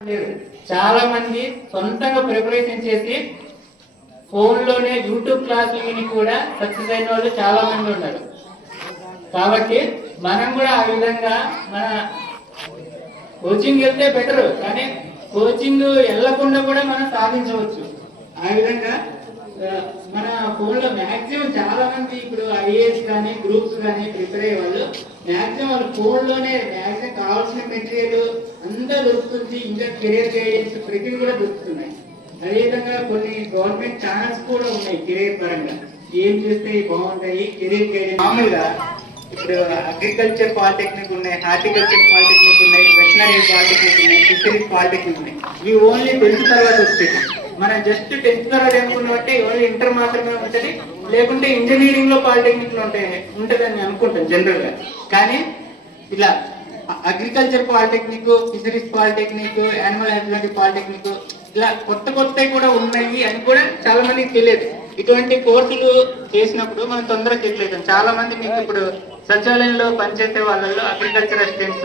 లేదు చాలా మంది సొంతంగా ప్రిపరేషన్ చేసి ఫోన్లోనే యూట్యూబ్ క్లాసులు విని కూడా సక్సెస్ అయిన వాళ్ళు చాలా మంది ఉన్నారు. కాబట్టి మనం కూడా ఆ విధంగా మన కోచింగ్ వెళ్తే బెటర్ కానీ కోచింగ్ వెళ్ళకుండా కూడా మనం సాధించవచ్చు. ఆ విధంగా మన ఫోన్లో మ్యాక్సిమం చాలా మంది ఇప్పుడు ఐఏఎస్ కానీ గ్రూప్స్ కానీ ప్రిపేర్ అయ్యే వాళ్ళు. మ్యాక్సిమం వాళ్ళు ఫోన్లోనే మ్యాక్సిమం కావాల్సిన మెటీరియల్ అంతా ఇంకా క్లియర్ గైడెన్స్ ప్రతిదీ కూడా దొరుకుతున్నాయి అదేవిధంగా కొన్ని గవర్నమెంట్ ఛానల్స్ కూడా ఉన్నాయి కెరీర్ పరంగా. ఏం చేస్తే బాగుంటాయి కెరీర్ గైడెన్స్. మామూలుగా ఇప్పుడు అగ్రికల్చర్ పాలిటెక్నిక్ ఉన్నాయి హార్టికల్చర్ పాలిటెక్నిక్ ఉన్నాయి వెటనరీ పాలిటెక్నిక్ ఉన్నాయి ఫిషరీస్ పాలిటెక్నిక్ ఉన్నాయి. ఇవి ఓన్లీ టెన్త్ తర్వాత వచ్చేది. మనం జస్ట్ టెన్త్ తర్వాత అనుకున్నట్టే ఓన్లీ ఇంటర్ మాత్రమే ఉంటుంది లేకుంటే ఇంజనీరింగ్లో పాలిటెక్నిక్లు ఉంటాయి ఉంటుందని అనుకుంటాం జనరల్గా. కానీ ఇలా agriculture polytechnic fisheries polytechnic animal husbandry polytechnic ఇలా కొత్త కొత్తవి కూడా ఉన్నాయి అని కూడా చాలా మందికి తెలియదు. ఇటువంటి కోర్సులు చేసినప్పుడు మనం తొందరగా సెటిల్ చాలా మంది మీకు ఇప్పుడు సచివాలయంలో పనిచేసే వాళ్ళలో అగ్రికల్చర్ అసిస్టెంట్స్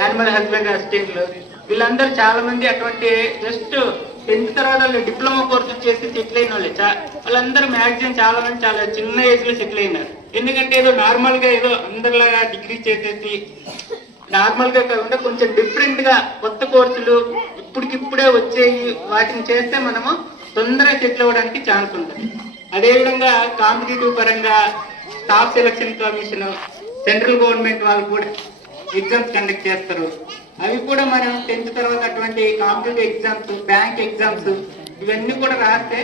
యానిమల్ హస్బెండరీ అసిస్టెంట్లు వీళ్ళందరూ చాలా మంది అటువంటి జస్ట్ టెన్త్ తర్వాత వాళ్ళు డిప్లొమా కోర్సులు చేసి సెటిల్ అయిన వాళ్ళు. చా- వాళ్ళందరూ మ్యాక్సిమం చాలా మంది చాలా చిన్న ఏజ్లో సెటిల్ అయినారు. ఎందుకంటే ఏదో నార్మల్గా ఏదో అందరిలాగా డిగ్రీ చేసేసి నార్మల్గా కాకుండా కొంచెం డిఫరెంట్గా కొత్త కోర్సులు ఇప్పటికిప్పుడే వచ్చేవి వాటిని చేస్తే మనము తొందరగా సెటిల్ అవ్వడానికి ఛాన్స్ ఉంటుంది. అదేవిధంగా కాంపిటేటివ్ పరంగా staff selection commission central government వాళ్ళు కూడా ఎగ్జామ్స్ కండక్ట్ చేస్తారు. అవి కూడా మనం టెన్త్ తర్వాత అటువంటి కాంపిటేటివ్ ఎగ్జామ్స్ బ్యాంక్ ఎగ్జామ్స్ ఇవన్నీ కూడా రాస్తే